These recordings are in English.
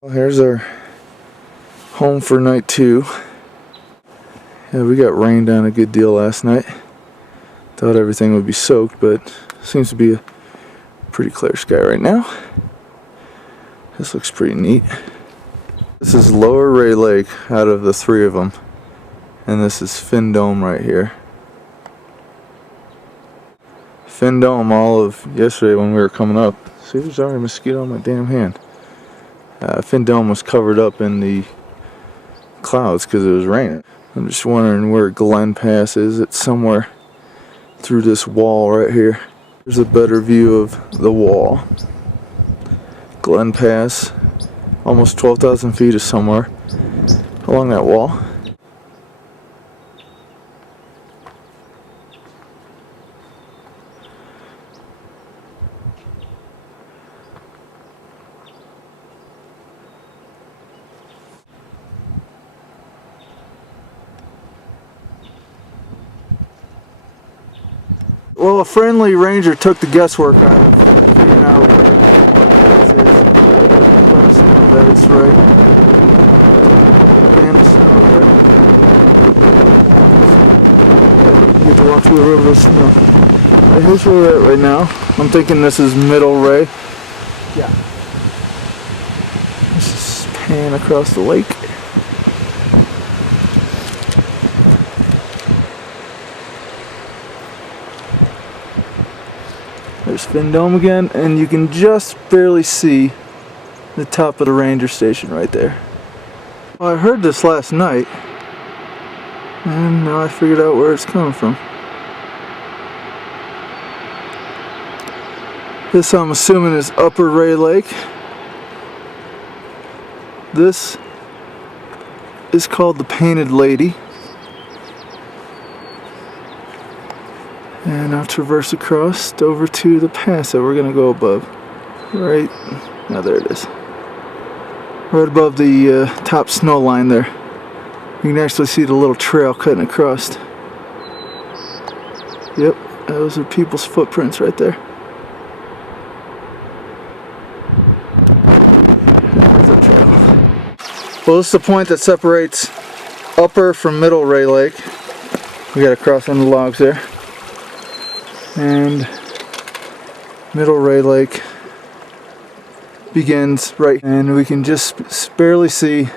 Well, here's our home for night 2. Yeah, we got rained on a good deal last night. Thought everything would be soaked, but seems to be a pretty clear sky right now. This looks pretty neat. This is Lower Ray Lake out of the 3 of them, and this is Fin Dome right here. Fin Dome all of yesterday when we were coming up. See, there's already a mosquito on my damn hand. Fin Dome was covered up in the clouds because it was raining. I'm just wondering where Glen Pass is. It's somewhere through this wall right here. There's a better view of the wall. Glen Pass, almost 12,000 feet is somewhere along that wall. Well, a friendly ranger took the guesswork out of figuring out what this is. Let us know that it's right. And snow there. You get to walk through a river of snow. Hey, here's where we're at right now. I'm thinking this is Middle Ray. Yeah. Let's just pan across the lake. There's Fin Dome again, and you can just barely see the top of the ranger station right there. Well, I heard this last night, and now I figured out where it's coming from. This, I'm assuming, is Upper Ray Lake. This is called the Painted Lady. And I'll traverse across over to the pass that we're going to go above. Right, now there it is. Right above the top snow line there. You can actually see the little trail cutting across. Yep, those are people's footprints right there. There's our trail. Well, this is the point that separates Upper from Middle Ray Lake. We got to cross on the logs there. And Middle Ray Lake begins right, and we can just barely see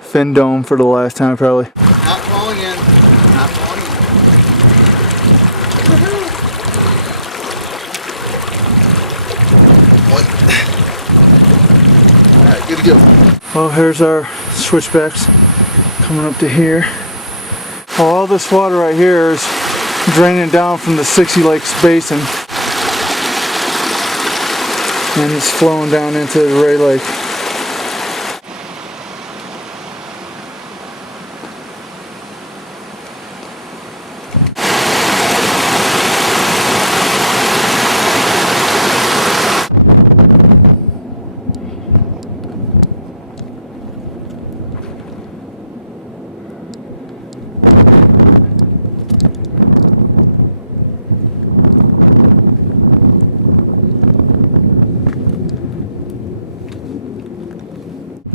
Fin Dome for the last time probably. Not falling in. Not falling in. Alright, good to go. Well, here's our switchbacks coming up to here. Well, all this water right here is draining down from the 60 Lakes Basin, and it's flowing down into the Ray Lake.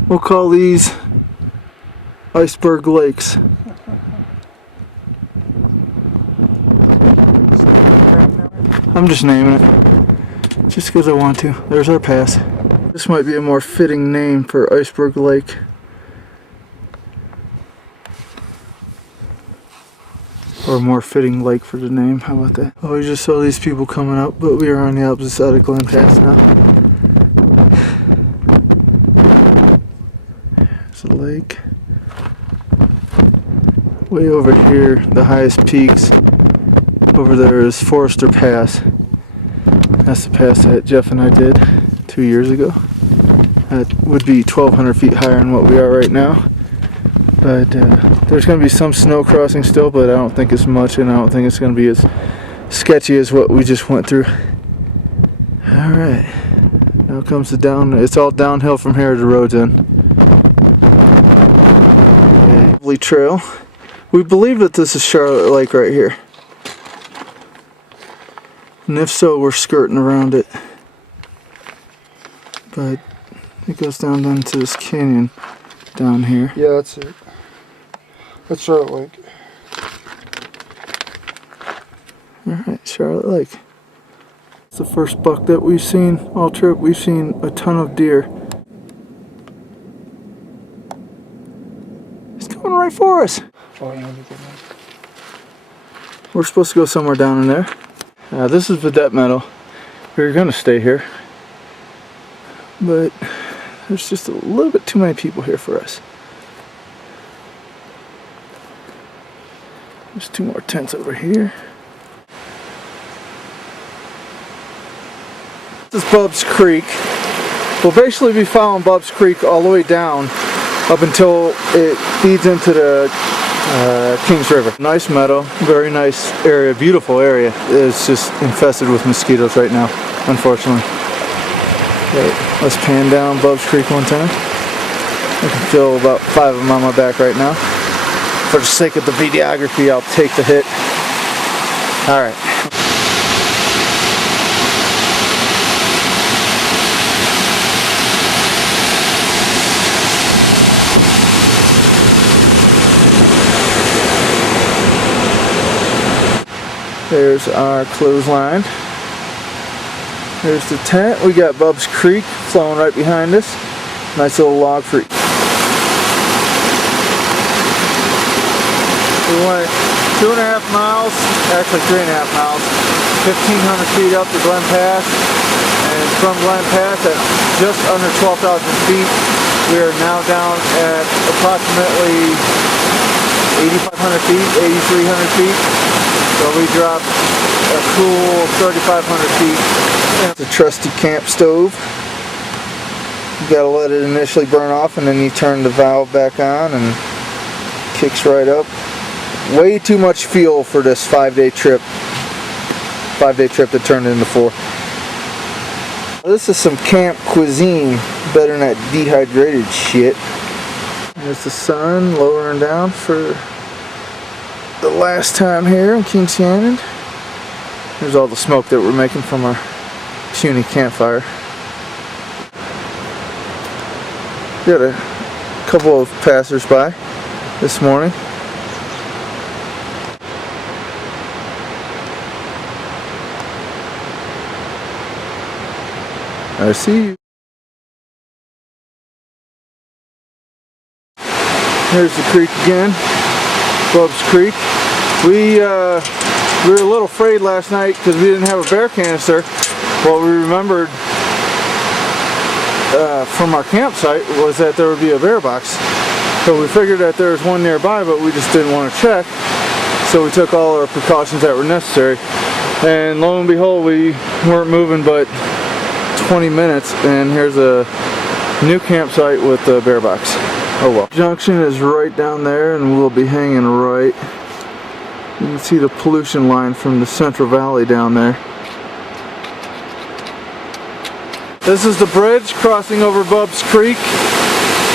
We'll call these Iceberg Lakes. I'm just naming it, just because I want to. There's our pass. This might be a more fitting name for Iceberg Lake. Or a more fitting lake for the name, how about that? Oh, we just saw these people coming up, but we are on the opposite side of Glen Pass now. The lake. Way over here, the highest peaks over there is Forester Pass. That's the pass that Jeff and I did 2 years ago. That would be 1,200 feet higher than what we are right now. But there's going to be some snow crossing still, but I don't think it's much, and I don't think it's going to be as sketchy as what we just went through. Alright, now comes the down. It's all downhill from here, the road's in. Trail. We believe that this is Charlotte Lake right here, and if so, we're skirting around it, but It goes down into this canyon down here. Yeah, that's it. That's Charlotte Lake. Alright, Charlotte Lake. It's the first buck that we've seen all trip. We've seen a ton of deer. It's coming right for us. Oh, yeah, look at that. We're supposed to go somewhere down in there. This is Vedette Meadow. We were gonna stay here, but there's just a little bit too many people here for us. There's 2 more tents over here. This is Bubbs Creek. We'll basically be following Bubbs Creek all the way down up until it feeds into the Kings River. Nice meadow, very nice area, beautiful area. It's just infested with mosquitoes right now, unfortunately. Okay, let's pan down Bubbs Creek one time. I can feel about 5 of them on my back right now. For the sake of the videography, I'll take the hit. Alright. There's our clothesline. There's the tent. We got Bubbs Creek flowing right behind us. Nice little log for. We went 2.5 miles, actually 3.5 miles, 1,500 feet up to Glen Pass, and from Glen Pass at just under 12,000 feet, we are now down at approximately 8,500 feet, 8,300 feet. So we dropped a cool 3,500 feet. The trusty camp stove. You gotta let it initially burn off, and then you turn the valve back on, and it kicks right up. Way too much fuel for this 5-day trip. 5-day trip that turned into 4. This is some camp cuisine, better than that dehydrated shit. There's the sun lowering down for the last time here in Kings Canyon. There's all the smoke that we're making from our puny campfire. Got a couple of passers-by this morning. I see you. Here's the creek again, Bubbs Creek. We were a little afraid last night because we didn't have a bear canister. What we remembered from our campsite was that there would be a bear box. So we figured that there was one nearby, but we just didn't want to check. So we took all our precautions that were necessary. And lo and behold, we weren't moving but 20 minutes, and here's a new campsite with the bear box. Oh well. Junction is right down there, and we'll be hanging right. You can see the pollution line from the Central Valley down there. This is the bridge crossing over Bubbs Creek,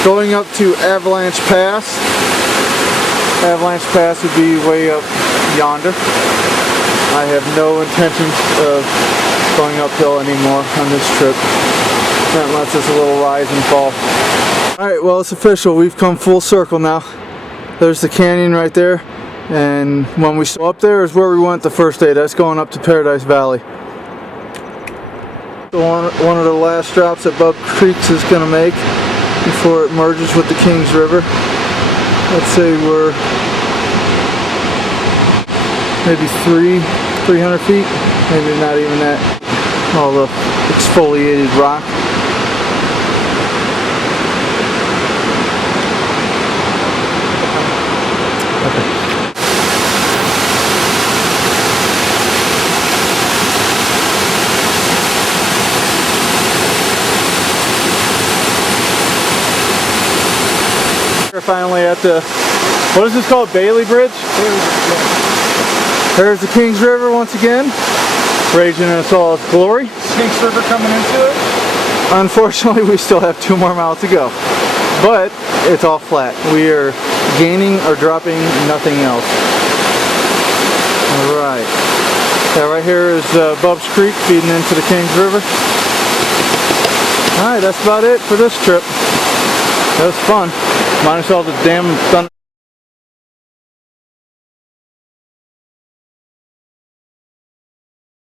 going up to Avalanche Pass. Avalanche Pass would be way up yonder. I have no intentions of going uphill anymore on this trip. That lets us a little rise and fall. Alright, well, it's official. We've come full circle now. There's the canyon right there, and when we saw up there is where we went the first day. That's going up to Paradise Valley. So one of the last stops that Bubbs Creek is going to make before it merges with the Kings River. Let's say we're maybe 300 feet, maybe not even that. All the exfoliated rock. Okay. We're finally at the, what is this called, Bailey Bridge? There's the Kings River once again, raging in its all its glory. Kings River coming into it? Unfortunately, we still have 2 more miles to go, but it's all flat. We are gaining or dropping nothing else. Alright. Yeah, right here is Bubbs Creek feeding into the Kings River. Alright, that's about it for this trip. That was fun. Minus all the damn thunder.